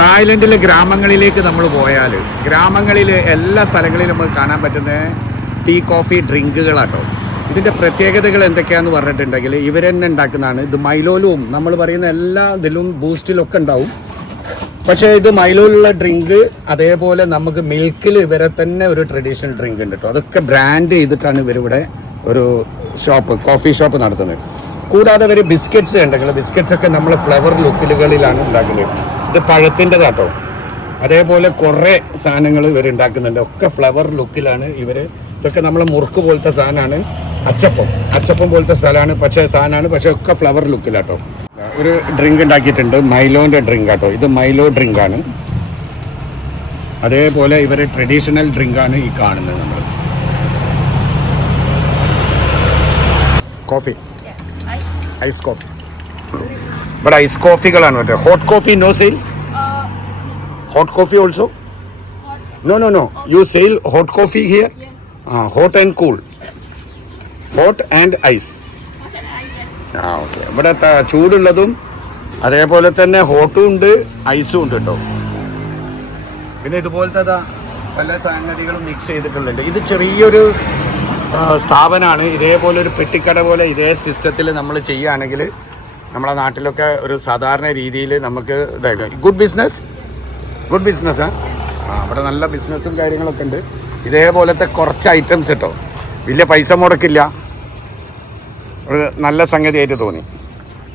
തായ്ലൻഡിലെ ഗ്രാമങ്ങളിലേക്ക് നമ്മൾ പോയാൽ ഗ്രാമങ്ങളിൽ എല്ലാ സ്ഥലങ്ങളിലും നമുക്ക് കാണാൻ പറ്റുന്ന ടീ കോഫി ഡ്രിങ്കുകളാട്ടോ. ഇതിൻ്റെ പ്രത്യേകതകൾ എന്തൊക്കെയാണെന്ന് പറഞ്ഞിട്ടുണ്ടെങ്കിൽ ഇവർ തന്നെ ഉണ്ടാക്കുന്നതാണ്. ഇത് മൈലോലും നമ്മൾ പറയുന്ന എല്ലാ ഇതിലും ബൂസ്റ്റിലൊക്കെ ഉണ്ടാവും. പക്ഷേ ഇത് മൈലോയിലുള്ള ഡ്രിങ്ക് അതേപോലെ നമുക്ക് മിൽക്കിൽ ഇവരെ തന്നെ ഒരു ട്രഡീഷണൽ ഡ്രിങ്ക് ഉണ്ട് കേട്ടോ. അതൊക്കെ ബ്രാൻഡ് ചെയ്തിട്ടാണ് ഇവരിവിടെ ഒരു കോഫി ഷോപ്പ് നടത്തുന്നത്. കൂടാതെ ഇവർ ബിസ്ക്കറ്റ്സ് ഉണ്ടെങ്കിൽ ബിസ്ക്കറ്റ്സ് ഒക്കെ നമ്മൾ ഫ്ലവർ ലുക്കിലുകളിലാണ് ഉണ്ടാക്കുന്നത്. ഇത് പഴത്തിൻ്റെതാട്ടോ. അതേപോലെ കുറേ സാധനങ്ങൾ ഇവർ ഉണ്ടാക്കുന്നുണ്ട്, ഒക്കെ ഫ്ലവർ ലുക്കിലാണ് ഇവർ. ഇതൊക്കെ നമ്മൾ മുറുക്ക് പോലത്തെ സാധനമാണ്. അച്ചപ്പം പോലത്തെ സാധനമാണ്, പക്ഷേ ഒക്കെ ഫ്ലവർ ലുക്കിലാട്ടോ. ഒരു ഡ്രിങ്ക് ഉണ്ടാക്കിയിട്ടുണ്ട്, മൈലോൻ്റെ ഡ്രിങ്ക് ആട്ടോ. ഇത് മൈലോ ഡ്രിങ്കാണ്. അതേപോലെ ഇവർ ട്രഡീഷണൽ ഡ്രിങ്കാണ് ഈ കാണുന്നത്. നമ്മൾ കോഫി, ഐസ് കോഫി. ഇവിടെ ഐസ് കോഫികളാണ് കേട്ടോ. Hot coffee no sale? Hot coffee also? No you sale hot coffee here? Hot and cool, hot and ice. Okay. ഇവിടെ ചൂടുള്ളതും അതേപോലെ തന്നെ ഹോട്ടും ഉണ്ട്, ഐസും ഉണ്ട് കേട്ടോ. പിന്നെ ഇതുപോലത്തെ പല സംഗതികളും മിക്സ് ചെയ്തിട്ടുള്ളുണ്ട്. ഇത് ചെറിയൊരു സ്ഥാപനമാണ്. ഇതേപോലെ ഒരു പെട്ടിക്കട പോലെ ഇതേ സിസ്റ്റത്തിൽ നമ്മൾ ചെയ്യുകയാണെങ്കിൽ നമ്മളെ നാട്ടിലൊക്കെ ഒരു സാധാരണ രീതിയിൽ നമുക്ക് ഇതായിട്ട് ഗുഡ് ബിസിനസ്. അവിടെ നല്ല ബിസിനസ്സും കാര്യങ്ങളൊക്കെ ഉണ്ട്. ഇതേപോലത്തെ കുറച്ച് ഐറ്റംസ് കേട്ടോ. വലിയ പൈസ മുടക്കില്ല, ഒരു നല്ല സംഗതിയായിട്ട് തോന്നി.